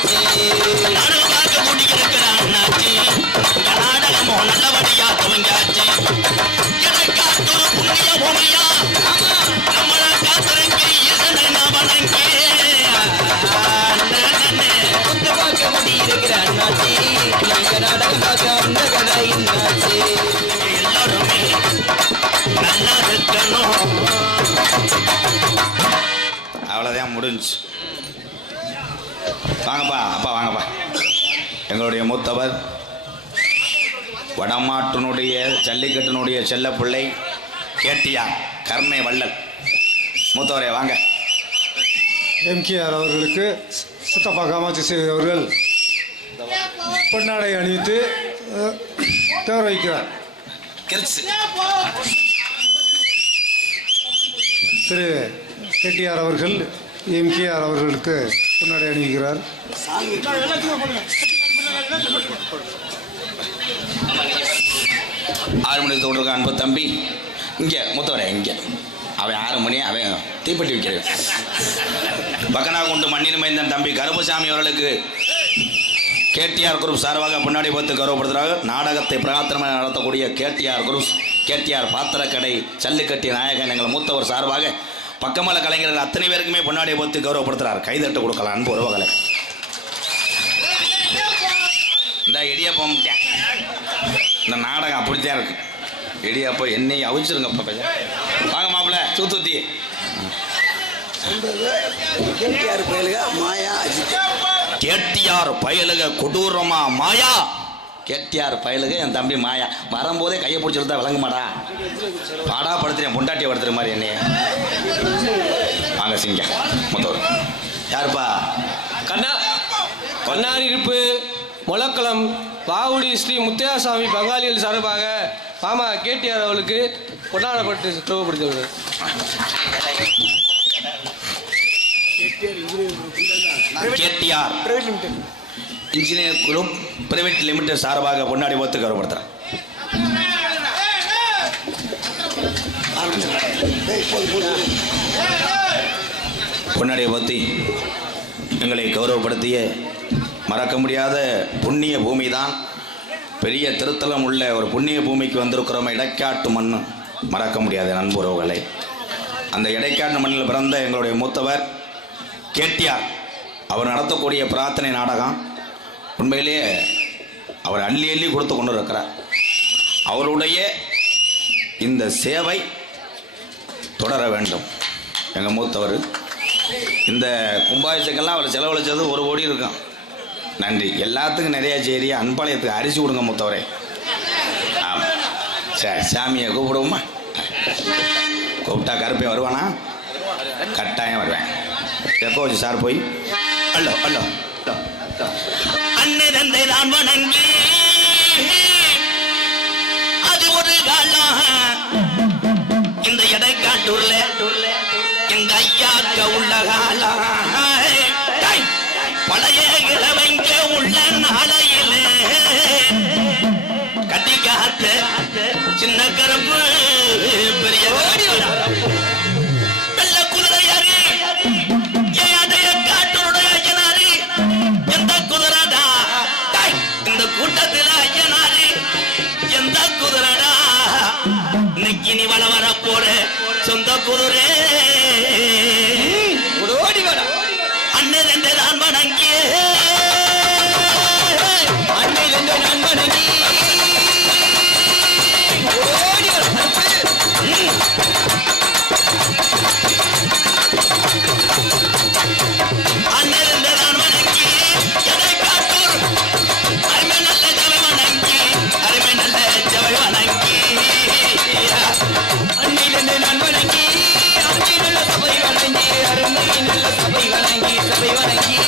அண்ணாச்சி. நானும் பார்க்க கூட்டிக்கிருக்கிற அண்ணாச்சி. நாடகமோ நல்லபடியா துவங்காச்சு. எடைக்காட்டூர் புண்ணிய பூமியா நம்மள காத்திருக்க ஈசனை நான் வணங்கி முத்து பார்க்க கூட்டியிருக்கிற அண்ணாச்சி. எங்க நாடகம் பார்க்க வந்த கதை என்னாச்சு. எல்லாருமே நல்லா இருக்கணும். அவ்வளோதான் முடிஞ்சு. வாங்கப்பா அப்பா வாங்கப்பா. எங்களுடைய மூத்தவர் வடமாட்டினுடைய ஜல்லிக்கட்டினுடைய செல்ல பிள்ளை கேட்டியார் கருணை வள்ளல் மூத்தவரே வாங்க. எம்கேஆர் அவர்களுக்கு சித்தப்பா காமாட்சி சேவை அவர்கள் பொன்னாடை அணிவித்து தேர் வைக்கிறார். திரு கேடிஆர் அவர்கள் எம்கேஆர் அவர்களுக்கு பொன்னாடை அணிவிக்கிறார். ஆறு மணிக்கு தொட்டிருக்க அன்பு தம்பி இங்கே மூத்தவரே இங்கே. அவன் 6 மணி அவன் தீப்பெட்டி வைக்கிறது. பக்கனா கொண்டு மண்ணின் மைந்தன் தம்பி கருப்பசாமி அவர்களுக்கு கேடிஆர் குரூப் சார்பாக முன்னாடி பார்த்து கௌரவப்படுத்துகிறாங்க. நாடகத்தை பிரகாத்தனமாக நடத்தக்கூடிய கேடிஆர் குரூப் கேடிஆர் பாத்திரக்கடை ஜல்லிக்கட்டி நாயகன் எங்கள் மூத்தவர் சார்பாக பக்கமல கலைஞர்கள் அத்தனை பேருக்குமே பொன்னாடியை பார்த்து கௌரவப்படுத்துகிறார். கைதட்டு கொடுக்கலாம் அன்பு உறவுகளை. இந்த இடியப்பம் இந்த நாடகம் அப்படித்தான் இருக்கு. இடியப்போ என்னையை அவிச்சிருங்கப்பா. வாங்க மாப்பிள்ள சூத்துத்தி. கேடிஆர் பயலுக மாயா அஜித். கேடிஆர் பயலுக கொடூரமா மாயா. கேடிஆர் பயலுக என் தம்பி மாயா. வரும்போதே கையை பிடிச்சிருந்தா விளங்க மாடா. பாடா படுத்துறேன் பொண்டாட்டியை படுத்துற மாதிரி என்னைய. வாங்க சிங்க மொத்தவர் யாருப்பா? கண்ணா கண்ணாடி இருப்பு முளக்களம் பாவுடி ஸ்ரீ முத்தையாசாமி பங்காளிகள் சார்பாக மாமா கேடிஆர் அவர்களுக்கு பொன்னாடப்பட்டு துவப்படுத்தவர். KTR engineer group private limited சார்பாக பொன்னாடி போத்து கௌரவப்படுத்துறேன். பொன்னாடியை பற்றி எங்களை கௌரவப்படுத்திய மறக்க முடியாத புண்ணிய பூமி தான். பெரிய திருத்தலம் உள்ள ஒரு புண்ணிய பூமிக்கு வந்திருக்கிறோம். இடைக்காட்டு மண் மறக்க முடியாத நண்புறவுகளை. அந்த இடைக்காட்டு மண்ணில் பிறந்த எங்களுடைய மூத்தவர் கேடிஆர் அவர் நடத்தக்கூடிய பிரார்த்தனை நாடகம் உண்மையிலேயே அவர் அள்ளி அள்ளி கொடுத்து கொண்டு இருக்கிறார். அவருடைய இந்த சேவை தொடர வேண்டும். எங்கள் மூத்தவர் இந்த கும்பாபிஷேகம்லாம் அவர் செலவழிச்சது 1 கோடி இருக்கும். நன்றி. எல்லாத்துக்கும் நிறையா சேரி அன்பாளையத்துக்கு அரிசி கொடுங்க மூத்தவரே. ஆமாம் சரி சாமியை கூப்பிடுவோமா? கூப்பிட்டா கருப்பை வருவானா? கட்டாயம் வருவேன். எப்போ வச்சு சார் போய் அல்லோ அல்லோ அன்னை தந்தை நான் வணங்கி அது ஒரு காலம் இந்த இடைக்காட்டூர்ல எங்க ஐயாக்க உள்ள காலம் பழைய கிழமைங்க உள்ள நாளையில கட்டி காத்த சின்ன கருப்பு பெரிய வெள்ள குதிரையாரு ஏடைய காட்டூருடைய ஐயனாரு எந்த குதிரடா இந்த கூட்டத்தில் ஐயனாரு எந்த குதிரடா இன்னைக்கு நீ வர போற சொந்த குதிரை ஓடி வர அண்ணன் ரெண்டு நான் வணங்கி அண்ணன் ரெண்டு நான் வணங்கி ஓடி வர அண்ணன் ரெண்டு நான் வணங்கி எதை காட்டூர் அருமை நல்ல ஜவை வணங்கி அருமை நல்ல ஜவை வணங்கி அண்ணன் ரெண்டு நான் வணங்கி அருமை நல்ல சபை வணங்கி அருமை நல்ல சபை வணங்கி சபை வணங்கி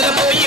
மதுரை போய்